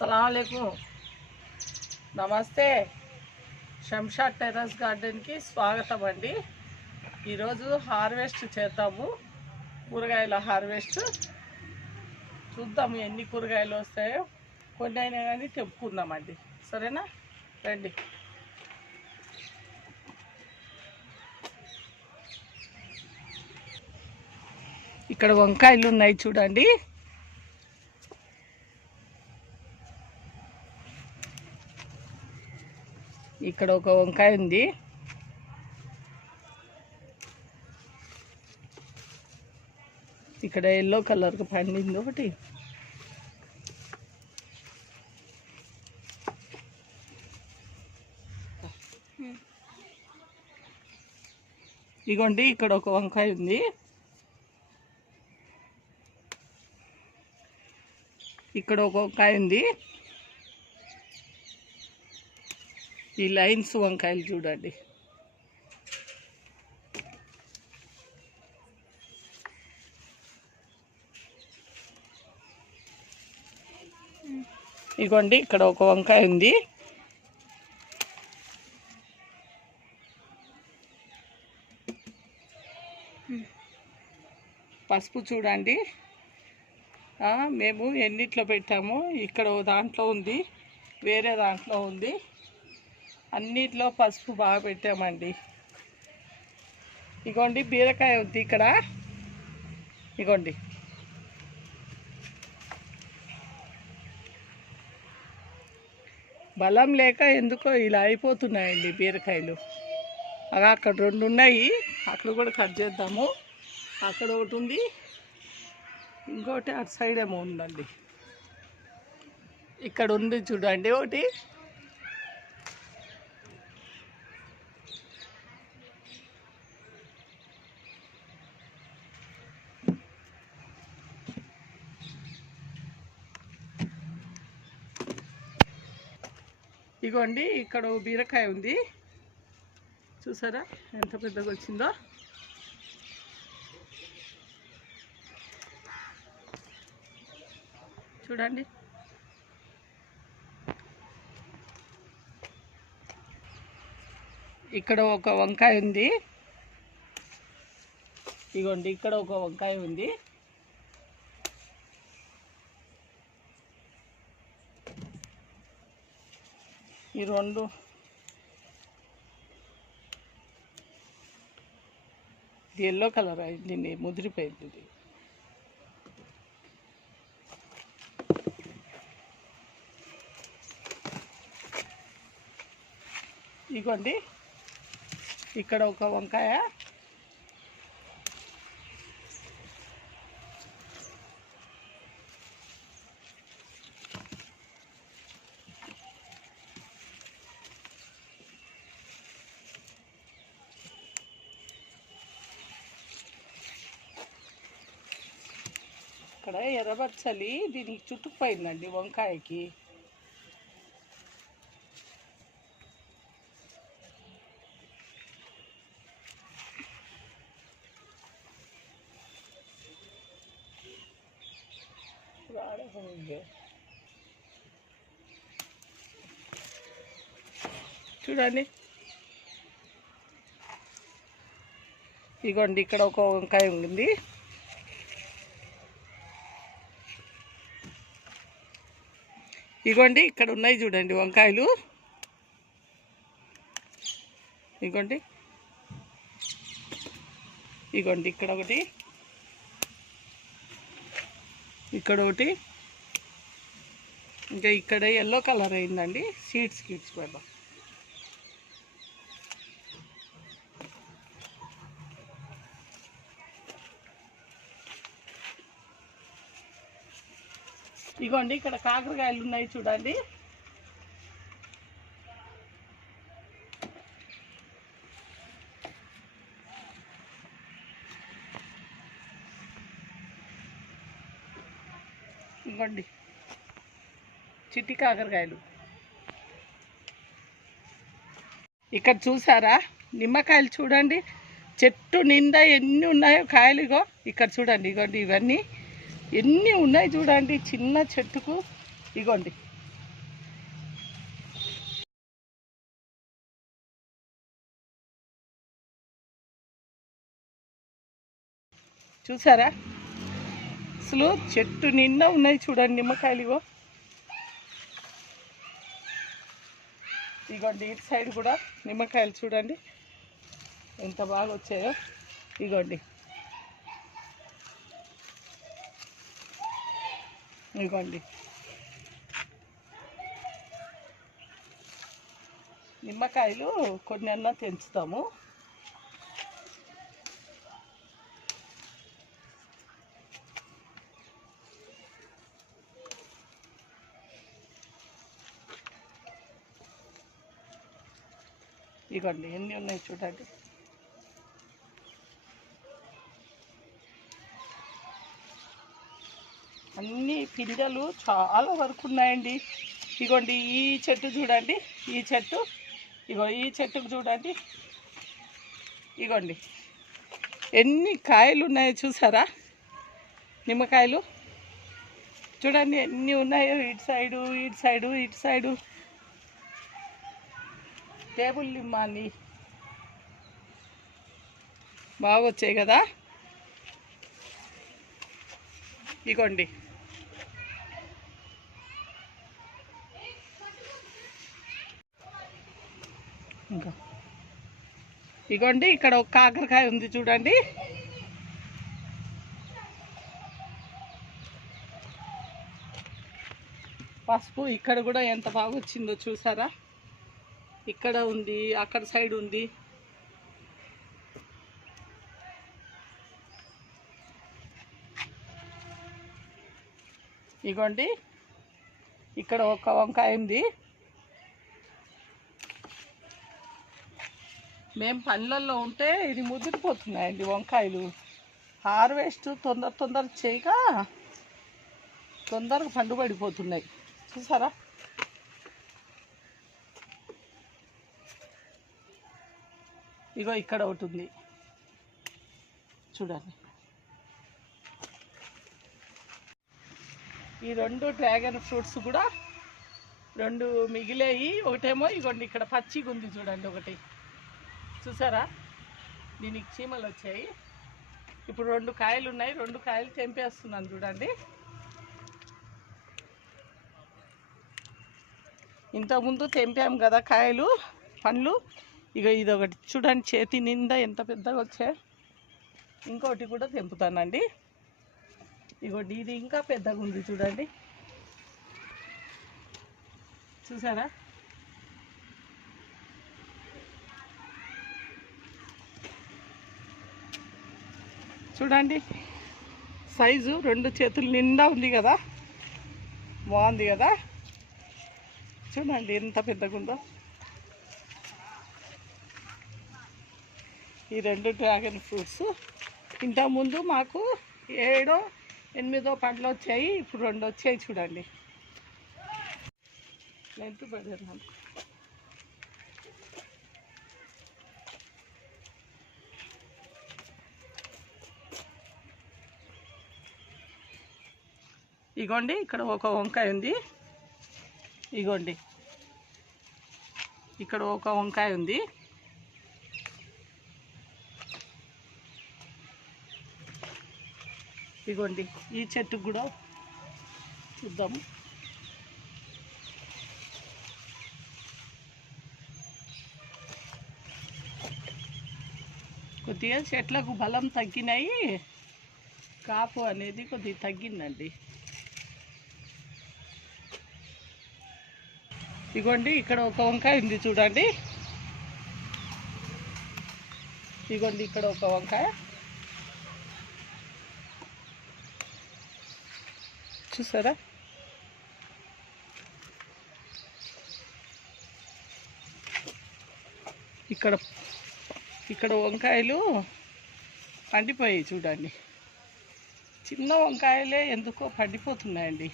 अस्सलामुअलैकुम నమస్తే శంషాద్ టెర్రస్ గార్డెన్కి స్వాగతం అండి. ఈరోజు హార్వెస్ట్ చేద్దాము, కూరగాయల హార్వెస్ట్. చూద్దాము ఎన్ని కూరగాయలు వస్తాయో. కొన్ని అయినా కానీ తెంపుకుందామండి, సరేనా? రండి. ఇక్కడ వంకాయలు ఉన్నాయి చూడండి. ఇక్కడ ఒక వంకాయ ఉంది. ఇక్కడ ఎల్లో కలర్కి పండింది ఒకటి. ఇగోండి, ఇక్కడ ఒక వంకాయ ఉంది. ఇక్కడ ఒక వంకాయ ఉంది. ఈ లైన్స్ వంకాయలు చూడండి. ఇగోండి, ఇక్కడ ఒక వంకాయ ఉంది. పసుపు చూడండి, మేము ఎన్నిట్లో పెట్టాము. ఇక్కడ దాంట్లో ఉంది, వేరే దాంట్లో ఉంది. అన్నిట్లో పసుపు బాగా పెట్టామండి. ఇగోండి, బీరకాయ ఉంది ఇక్కడ. ఇగోండి, బలం లేక ఎందుకో ఇలా అయిపోతున్నాయండి బీరకాయలు. అక్కడ రెండు ఉన్నాయి, అక్కడ కూడా కట్ చేద్దాము. అక్కడ ఒకటి ఉంది, ఇంకోటి అటు సైడ్ ఏమో ఉందండి. ఇక్కడ ఉంది చూడండి ఒకటి. ఇగోండి, ఇక్కడ బీరకాయ ఉంది. చూసారా ఎంత పెద్దగా వచ్చిందో. చూడండి, ఇక్కడ ఒక వంకాయ ఉంది. ఇగోండి, ఇక్కడ ఒక వంకాయ ఉంది. ఈ రెండు ఇది ఎల్లో కలర్ అయింది, ముదిరిపోయింది ఇది. ఇగోండి, ఇక్కడ ఒక వంకాయ. ఇక్కడ ఎర్రబచ్చలి దీనికి చుట్టుకుపోయిందండి వంకాయకి. చూడండి, ఇగోండి, ఇక్కడ ఒక వంకాయ ఉంది. ఇగోండి, ఇక్కడ ఉన్నాయి చూడండి వంకాయలు. ఇగోండి, ఇగోండి, ఇక్కడ ఒకటి, ఇక్కడ ఒకటి, ఇంకా ఇక్కడ ఎల్లో కలర్ అయిందండి. సీడ్స్ పెడదాం. ఇగోండి, ఇక్కడ కాకరకాయలు ఉన్నాయి చూడండి. ఇగోండి, చిట్టి కాకరకాయలు. ఇక్కడ చూసారా నిమ్మకాయలు చూడండి, చెట్టు నిండా ఎన్ని ఉన్నాయో కాయలు. ఇగో ఇక్కడ చూడండి, ఇగోండి ఇవన్నీ ఎన్ని ఉన్నాయి చూడండి చిన్న చెట్టుకు. ఇగోండి చూసారా? అసలు చెట్టు నిండా ఉన్నాయి చూడండి నిమ్మకాయలు. ఇగోండి ఇటు సైడ్ కూడా నిమ్మకాయలు చూడండి ఎంత బాగా వచ్చాయో. ఇగోండి ఇగోండి నిమ్మకాయలు కొన్ని అన్నా తెంచుతాము. ఇగోండి ఎన్ని ఉన్నాయి చూడండి. అన్ని పిందెలు చాలా వరకు ఉన్నాయండి. ఇగోండి ఈ చెట్టు చూడండి, ఈ చెట్టు, ఇగో ఈ చెట్టుకు చూడండి. ఇగోండి ఎన్ని కాయలు ఉన్నాయో చూసారా? నిమ్మకాయలు చూడండి ఎన్ని ఉన్నాయో. ఇటు సైడు, ఇటు సైడు, ఇటు సైడు. టేబుల్ నిమ్మ అండి, బాగా వచ్చాయి కదా. ఇగోండి ఇంకా ఇగోండి ఇక్కడ ఒక కాకరకాయ ఉంది చూడండి. పసుపు ఇక్కడ కూడా ఎంత బాగా వచ్చిందో చూసారా? ఇక్కడ ఉంది, అక్కడ సైడ్ ఉంది. ఇగోండి ఇక్కడ ఒక వంకాయ ఉంది. మేము పనులలో ఉంటే ఇది ముదిరిపోతున్నాయండి వంకాయలు. హార్వెస్ట్ తొందర చేయక తొందరగా పండు పడిపోతున్నాయి చూసారా? ఇగో ఇక్కడ ఒకటి ఉంది చూడండి. ఈ రెండు డ్రాగన్ ఫ్రూట్స్ కూడా రెండు మిగిలేయి. ఒకటేమో ఇగోండి ఇక్కడ పచ్చిగా ఉంది చూడండి, ఒకటి చూసారా? దీనికి చీమలు వచ్చాయి. ఇప్పుడు రెండు కాయలు ఉన్నాయి, రెండు కాయలు తెంపేస్తున్నాను చూడండి. ఇంతకుముందు తెంపాము కదా కాయలు, పండ్లు. ఇక ఇది ఒకటి చూడండి, చేతి నిండా ఎంత పెద్దగా వచ్చాయి. ఇంకోటి కూడా తెంపుతానండి. ఇగోటి ఇది ఇంకా పెద్దగా ఉంది చూడండి, చూసారా? చూడండి సైజు రెండు చేతులు నిండా ఉంది కదా, బాగుంది కదా. చూడండి ఎంత పెద్దగా ఉందో. ఈ రెండు డ్రాగన్ ఫ్రూట్స్ ఇంతకుముందు మాకు 7, 8 పండ్లు వచ్చాయి, ఇప్పుడు 2 వచ్చాయి చూడండి. లెంత్ పడేద్దాం. ఇగోండి ఇక్కడ ఒక వంకాయ ఉంది. ఇగోండి ఇక్కడ ఒక వంకాయ ఉంది. ఇగోండి ఈ చెట్టు కూడా చూద్దాము. కొద్దిగా చెట్లకు బలం తగ్గినాయి, కాపు అనేది కొద్దిగా తగ్గిందండి. ఇగోండి ఇక్కడ ఒక వంకాయ ఉంది చూడండి. ఇగోండి ఇక్కడ ఒక వంకాయ చూసారా? ఇక్కడ వంకాయలు పండిపోయాయి చూడండి. చిన్న వంకాయలే ఎందుకో పండిపోతున్నాయండి.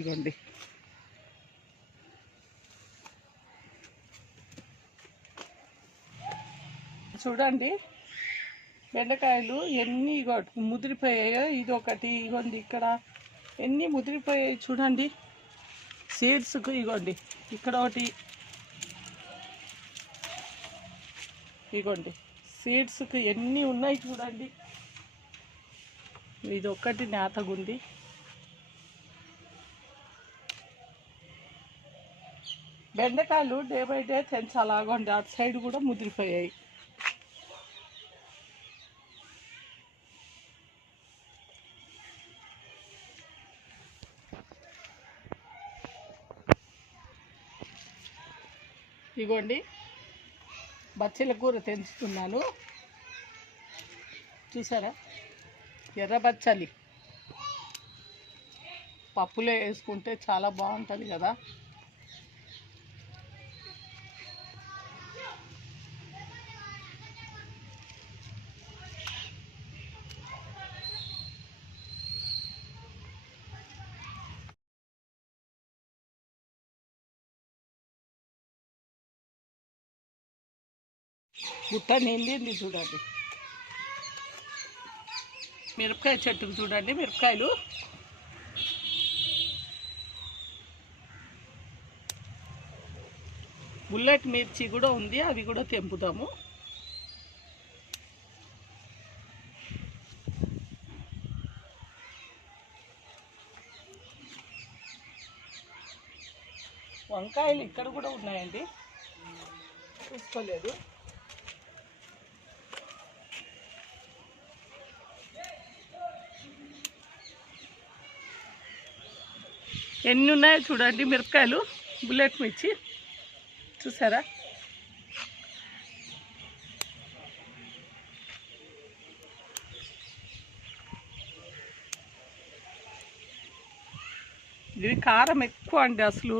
ఇగోండి చూడండి బెండకాయలు ఎన్ని ముదిరిపోయాయో. ఇది ఒకటి ఇగోండి ఇక్కడ ఎన్ని ముదిరిపోయాయి చూడండి సీడ్స్కు. ఇగోండి ఇక్కడ ఒకటి, ఇగోండి సీడ్స్కి ఎన్ని ఉన్నాయి చూడండి. ఇది ఒక్కటి నేతగుంది. బెండకాయలు డే బై డే తెంచాలాగండి. అటు సైడ్ కూడా ముదిరిపోయాయి. ఇగోండి బచ్చల కూర తెంచుతున్నాను. చూసారా, ఎర్ర బచ్చలి పప్పులో వేసుకుంటే చాలా బాగుంటుంది కదా. గుట్ట నిండింది చూడండి. మిరపకాయ చెట్టుకు చూడండి, మిరపకాయలు బుల్లెట్ మిర్చి కూడా ఉంది, అవి కూడా తెంపుదాము. వంకాయలు ఇక్కడ కూడా ఉన్నాయండి, చూసుకోలేదు. ఎన్ని ఉన్నాయో చూడండి మిరపకాయలు, బుల్లెట్ మిర్చి చూసారా. ఇది కారం ఎక్కువ అండి అసలు.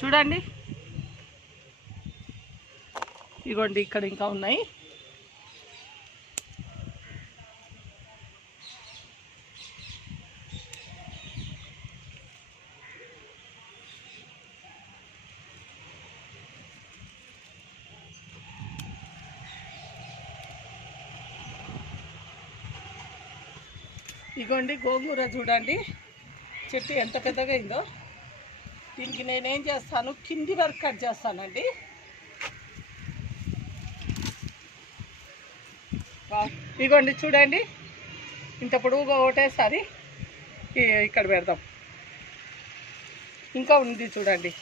చూడండి ఇగోండి ఇక్కడ ఇంకా ఉన్నాయి. ఇగోండి గోంగూర చూడండి, చెట్టు ఎంత పెద్దగా అయిందో. దీనికి నేనేం చేస్తాను, కింది వరకు కట్ చేస్తానండి. ఇగోండి చూడండి, ఇంత పొడవుగా ఒకటేసారి ఇక్కడ పెడదాం. ఇంకా ఉంది చూడండి.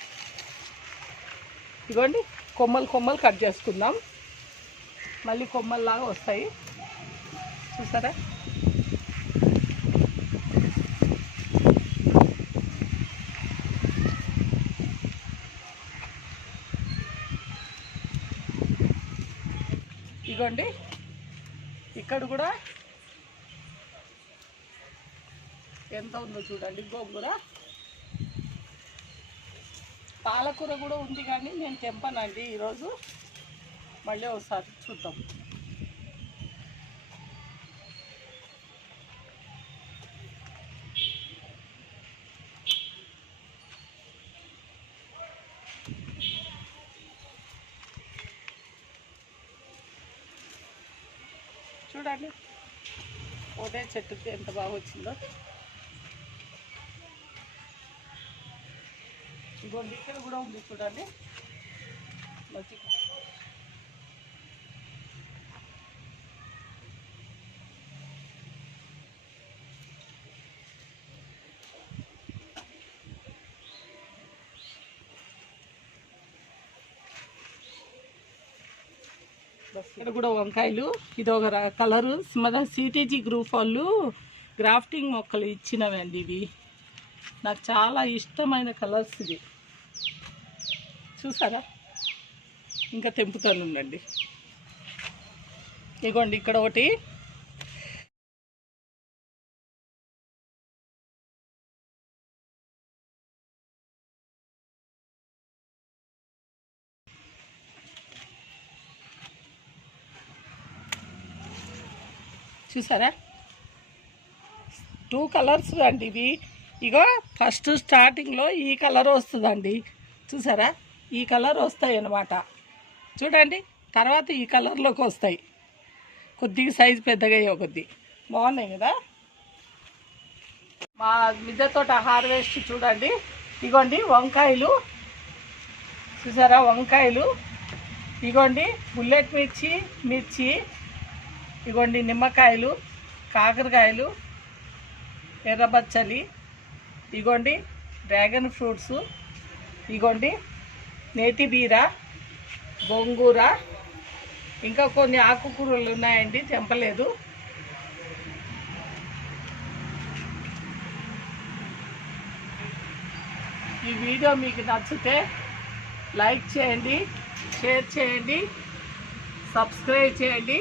ఇగోండి కొమ్మలు కొమ్మలు కట్ చేసుకుందాం, మళ్ళీ కొమ్మల్లాగా వస్తాయి చూసారా. ఇగోండి ఇక్కడ కూడా ఎంత ఉందో చూడండి గోంగూర. పాలకూర కూడా ఉంది కానీ నేను తెంపనండి ఈరోజు, మళ్ళీ ఒకసారి చూద్దాం. చూడండి ఒకటే చెట్టుకి ఎంత బాగా వచ్చిందో. ఇంకోటి ఇక్కడ కూడా ఉంది చూడండి మంచిగా. ఇక్కడ కూడా వంకాయలు. ఇది ఒక కలరు మన సిటీజీ గ్రూప్ వాళ్ళు గ్రాఫ్టింగ్ మొక్కలు ఇచ్చినవండి. ఇవి నాకు చాలా ఇష్టమైన కలర్స్. ఇవి చూసారా, ఇంకా తెంపుతాను ఉండండి. ఇగోండి ఇక్కడ ఒకటి. చూసారా 2 కలర్స్ అండి ఇవి. ఇగో ఫస్ట్ స్టార్టింగ్లో ఈ కలర్ వస్తుందండి చూసారా, ఈ కలర్ వస్తాయి అన్నమాట. చూడండి తర్వాత ఈ కలర్లోకి వస్తాయి. కొద్దిగా సైజు పెద్దగా అయ్యే కొద్ది బాగున్నాయి కదా. మా మిద్దె తోట హార్వెస్ట్ చూడండి. ఇగోండి వంకాయలు చూసారా, వంకాయలు. ఇగోండి బుల్లెట్ మిర్చి. ఇగోండి నిమ్మకాయలు, కాకరకాయలు, ఎర్రబచ్చలి. ఇగోండి డ్రాగన్ ఫ్రూట్స్. ఇగోండి నేతి బీర, గోంగూర, ఇంకా కొన్ని ఆకుకూరలు ఉన్నాయండి, తెంపలేదు. ఈ వీడియో మీకు నచ్చితే లైక్ చేయండి, షేర్ చేయండి, సబ్స్క్రైబ్ చేయండి.